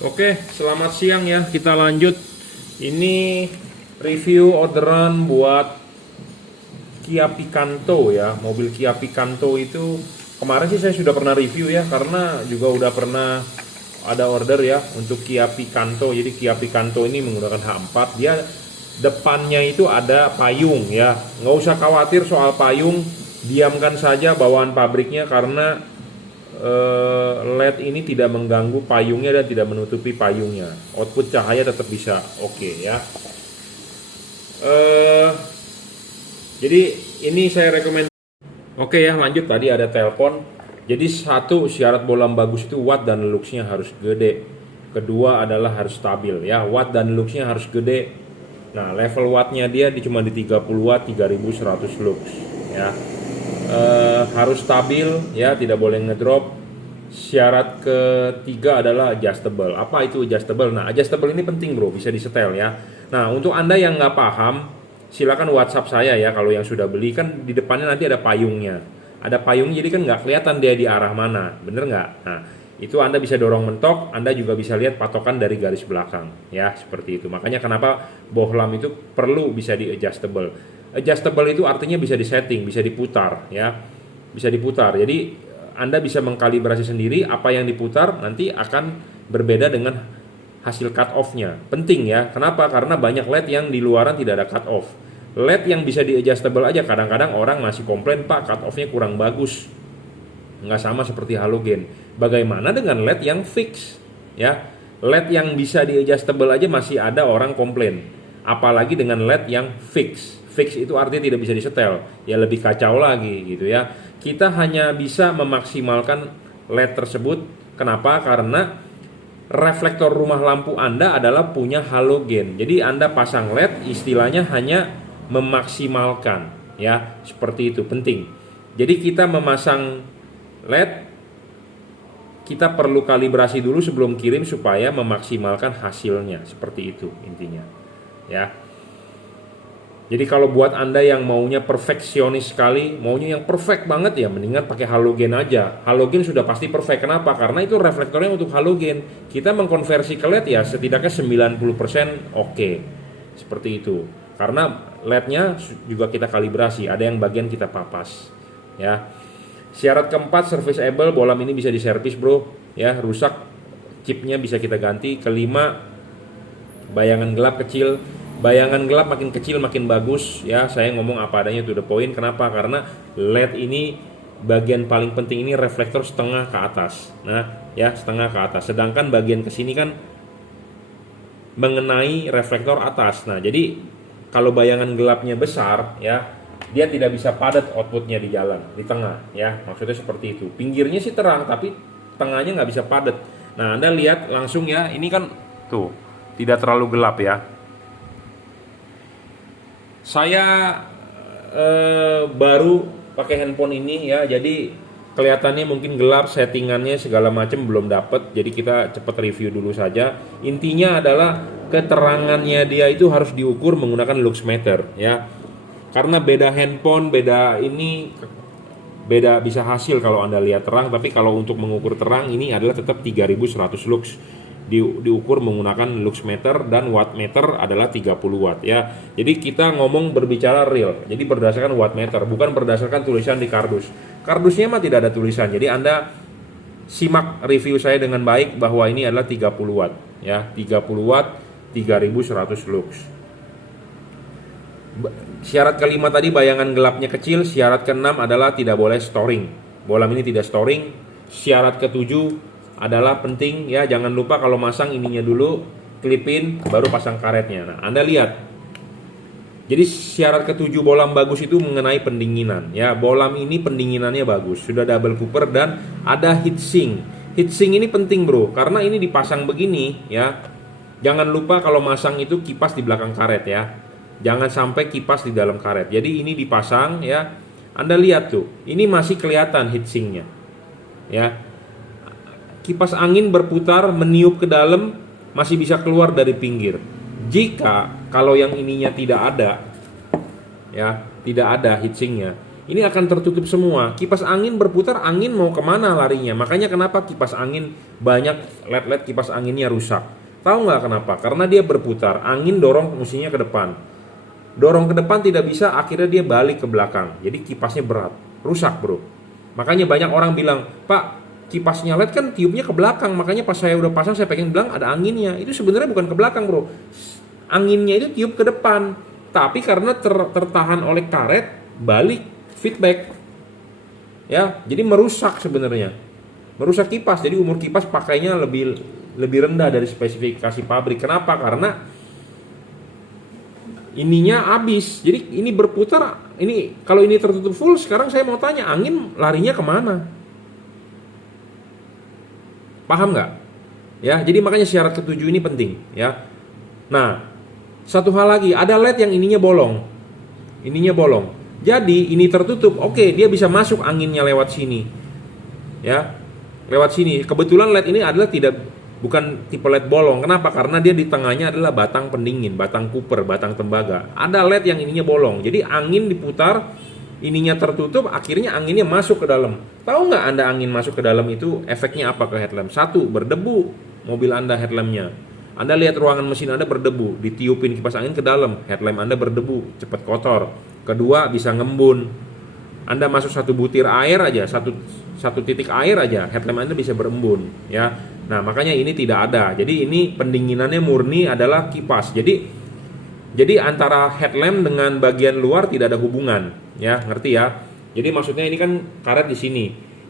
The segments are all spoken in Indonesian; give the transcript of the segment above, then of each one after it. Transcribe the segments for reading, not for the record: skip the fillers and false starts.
Oke, selamat siang ya. Kita lanjut. Ini review orderan buat Kia Picanto ya. Mobil Kia Picanto itu kemarin sih saya sudah pernah review ya, karena juga udah pernah ada order ya untuk Kia Picanto. Jadi Kia Picanto ini menggunakan H4. Dia depannya itu ada payung ya. Nggak usah khawatir soal payung. Diamkan saja bawaan pabriknya, karena LED ini tidak mengganggu payungnya dan tidak menutupi payungnya. Output cahaya tetap bisa oke ya. Jadi ini saya rekomend. Oke ya, lanjut. Tadi ada telepon. Jadi satu, syarat bolam bagus itu watt dan luxnya harus gede. Kedua adalah harus stabil ya. Watt dan luxnya harus gede. Nah, level wattnya dia cuma di 30 watt, 3100 lux ya. Harus stabil ya, tidak boleh ngedrop. Syarat ketiga adalah adjustable. Apa itu adjustable? Nah, adjustable ini penting bro, bisa disetel ya. Nah, untuk anda yang nggak paham, silakan WhatsApp saya ya. Kalau yang sudah beli, kan di depannya nanti ada payungnya. Ada payung, jadi kan nggak kelihatan dia di arah mana, bener nggak? Nah, itu anda bisa dorong mentok, anda juga bisa lihat patokan dari garis belakang ya, seperti itu. Makanya kenapa bohlam itu perlu bisa di adjustable. Adjustable itu artinya bisa disetting, bisa diputar ya, bisa diputar. Jadi anda bisa mengkalibrasi sendiri apa yang diputar nanti akan berbeda dengan hasil cut off-nya. Penting ya, kenapa? Karena banyak LED yang di luaran tidak ada cut off. LED yang bisa di adjustable aja kadang-kadang orang masih komplain, Pak, cut off-nya kurang bagus. Nggak sama seperti halogen. Bagaimana dengan LED yang fix ya? LED yang bisa di adjustable aja masih ada orang komplain, apalagi dengan LED yang fix. Fix itu artinya tidak bisa disetel, ya lebih kacau lagi gitu ya. Kita hanya bisa memaksimalkan LED tersebut. Kenapa? Karena reflektor rumah lampu Anda adalah punya halogen. Jadi Anda pasang LED istilahnya hanya memaksimalkan ya, seperti itu, penting. Jadi kita memasang LED, kita perlu kalibrasi dulu sebelum kirim supaya memaksimalkan hasilnya, seperti itu intinya ya. Jadi kalau buat anda yang maunya perfeksionis sekali, maunya yang perfect banget ya, mendingan pakai halogen aja. Halogen sudah pasti perfect. Kenapa? Karena itu reflektornya untuk halogen. Kita mengkonversi ke LED ya setidaknya 90% oke. Seperti itu. Karena LED-nya juga kita kalibrasi, ada yang bagian kita papas ya. Syarat keempat, serviceable, bohlam ini bisa diservis bro ya, rusak chipnya bisa kita ganti. Kelima, bayangan gelap kecil. Bayangan gelap makin kecil makin bagus ya, saya ngomong apa adanya to the point. Kenapa? Karena LED ini bagian paling penting ini reflektor setengah ke atas. Nah ya, setengah ke atas, sedangkan bagian kesini kan mengenai reflektor atas. Nah jadi kalau bayangan gelapnya besar ya, dia tidak bisa padat outputnya di jalan, di tengah ya, maksudnya seperti itu. Pinggirnya sih terang tapi tengahnya nggak bisa padat. Nah anda lihat langsung ya, ini kan tuh tidak terlalu gelap ya. Saya baru pakai handphone ini ya, jadi kelihatannya mungkin gelap, settingannya segala macam belum dapet. Jadi kita cepat review dulu saja. Intinya adalah keterangannya dia itu harus diukur menggunakan luxmeter ya. Karena beda handphone, beda ini, beda bisa hasil kalau anda lihat terang. Tapi kalau untuk mengukur terang ini adalah tetap 3100 lux. Diukur menggunakan luxmeter, dan wattmeter adalah 30 watt ya. Jadi kita ngomong berbicara real, jadi berdasarkan wattmeter, bukan berdasarkan tulisan di kardus. Kardusnya mah tidak ada tulisan, jadi anda simak review saya dengan baik bahwa ini adalah 30 watt ya, 30 watt 3100 lux. Syarat kelima tadi bayangan gelapnya kecil. Syarat keenam adalah tidak boleh storing, bohlam ini tidak storing. Syarat ketujuh adalah penting ya, jangan lupa kalau masang ininya dulu, klipin baru pasang karetnya. Nah anda lihat, jadi syarat ketujuh bohlam bagus itu mengenai pendinginan ya. Bohlam ini pendinginannya bagus, sudah double cooper dan ada heatsink. Heatsink ini penting bro, karena ini dipasang begini ya. Jangan lupa kalau masang itu kipas di belakang karet ya, jangan sampai kipas di dalam karet. Jadi ini dipasang ya, anda lihat tuh, ini masih kelihatan heatsinknya ya. Kipas angin berputar meniup ke dalam, masih bisa keluar dari pinggir. Jika kalau yang ininya tidak ada ya, tidak ada heatsinknya, ini akan tertutup semua. Kipas angin berputar, angin mau kemana larinya? Makanya kenapa kipas angin banyak led-led kipas anginnya rusak. Tahu nggak kenapa? Karena dia berputar, angin dorong mesinnya ke depan. Dorong ke depan tidak bisa, akhirnya dia balik ke belakang. Jadi kipasnya berat, rusak bro. Makanya banyak orang bilang, Pak, kipasnya LED kan tiupnya ke belakang. Makanya pas saya udah pasang saya pengen bilang ada anginnya. Itu sebenarnya bukan ke belakang bro. Anginnya itu tiup ke depan. Tapi karena tertahan oleh karet, balik feedback. Ya, jadi merusak sebenarnya. Merusak kipas. Jadi umur kipas pakainya lebih rendah dari spesifikasi pabrik. Kenapa? Karena ininya habis, jadi ini berputar. Ini kalau ini tertutup full, sekarang saya mau tanya, angin larinya kemana? Paham nggak? Ya, jadi makanya syarat ketujuh ini penting, ya. Nah, satu hal lagi, ada LED yang ininya bolong. Jadi ini tertutup, oke, dia bisa masuk anginnya lewat sini, ya, lewat sini. Kebetulan LED ini adalah bukan tipe LED bolong. Kenapa? Karena dia di tengahnya adalah batang pendingin, batang cooper, batang tembaga. Ada LED yang ininya bolong. Jadi angin diputar, ininya tertutup, akhirnya anginnya masuk ke dalam. Tahu nggak Anda angin masuk ke dalam itu efeknya apa ke headlamp? Satu, berdebu mobil Anda headlampnya. Anda lihat ruangan mesin Anda berdebu, ditiupin kipas angin ke dalam, headlamp Anda berdebu, cepat kotor. Kedua, bisa ngembun. Anda masuk satu butir air aja, satu titik air aja, headlamp Anda bisa berembun, ya. Nah, makanya ini tidak ada. Jadi ini pendinginannya murni adalah kipas. Jadi antara headlamp dengan bagian luar tidak ada hubungan, ya, ngerti ya? Jadi maksudnya ini kan karet di sini.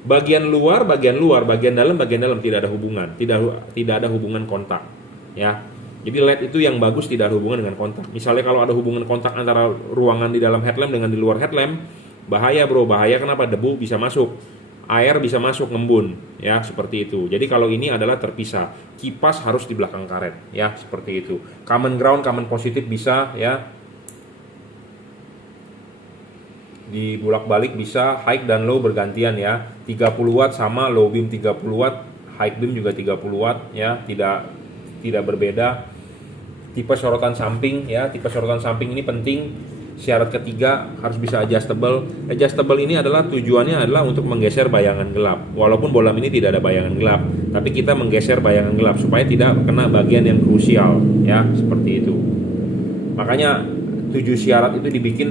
Bagian luar, bagian dalam tidak ada hubungan, tidak ada hubungan kontak, ya. Jadi LED itu yang bagus tidak ada hubungan dengan kontak. Misalnya kalau ada hubungan kontak antara ruangan di dalam headlamp dengan di luar headlamp, bahaya bro, bahaya. Kenapa? Debu bisa masuk, air bisa masuk, ngembun, ya, seperti itu. Jadi kalau ini adalah terpisah, kipas harus di belakang karet, ya, seperti itu. Common ground, common positif bisa, ya, di bolak-balik bisa, high dan low bergantian, ya. 30 watt sama low beam 30 watt, high beam juga 30 watt, ya, tidak berbeda. Tipe sorotan samping, ya, tipe sorotan samping ini penting. Syarat ketiga harus bisa adjustable. Adjustable ini adalah tujuannya adalah untuk menggeser bayangan gelap. Walaupun bolam ini tidak ada bayangan gelap, tapi kita menggeser bayangan gelap supaya tidak kena bagian yang krusial, ya, seperti itu. Makanya 7 syarat itu dibikin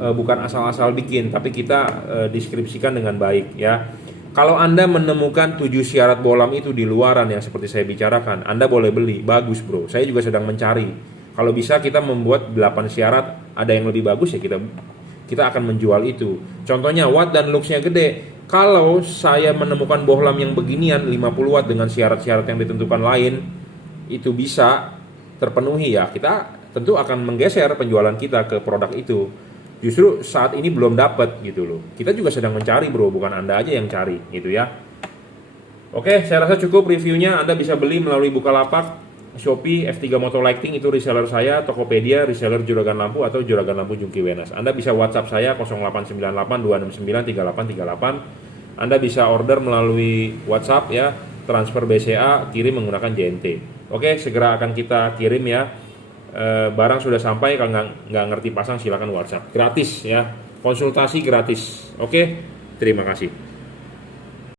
bukan asal-asal bikin, tapi kita deskripsikan dengan baik, ya. Kalau Anda menemukan 7 syarat bolam itu di luaran yang seperti saya bicarakan, Anda boleh beli, bagus bro. Saya juga sedang mencari. Kalau bisa kita membuat 8 syarat, ada yang lebih bagus ya kita akan menjual itu. Contohnya watt dan luxnya gede. Kalau saya menemukan bohlam yang beginian 50 watt dengan syarat-syarat yang ditentukan lain, itu bisa terpenuhi, ya, kita tentu akan menggeser penjualan kita ke produk itu. Justru saat ini belum dapat gitu loh. Kita juga sedang mencari bro, bukan Anda aja yang cari gitu ya. Oke, saya rasa cukup reviewnya. Anda bisa beli melalui Bukalapak, Shopee, F3 Moto Lighting itu reseller saya, Tokopedia reseller Juragan Lampu atau Juragan Lampu Jungki Wenas. Anda bisa WhatsApp saya 0898 269 3838. Anda bisa order melalui WhatsApp, ya, transfer BCA, kirim menggunakan JNT. Oke, segera akan kita kirim, ya. Barang sudah sampai, kalau nggak ngerti pasang silakan WhatsApp. Gratis, ya. Konsultasi gratis. Oke, terima kasih.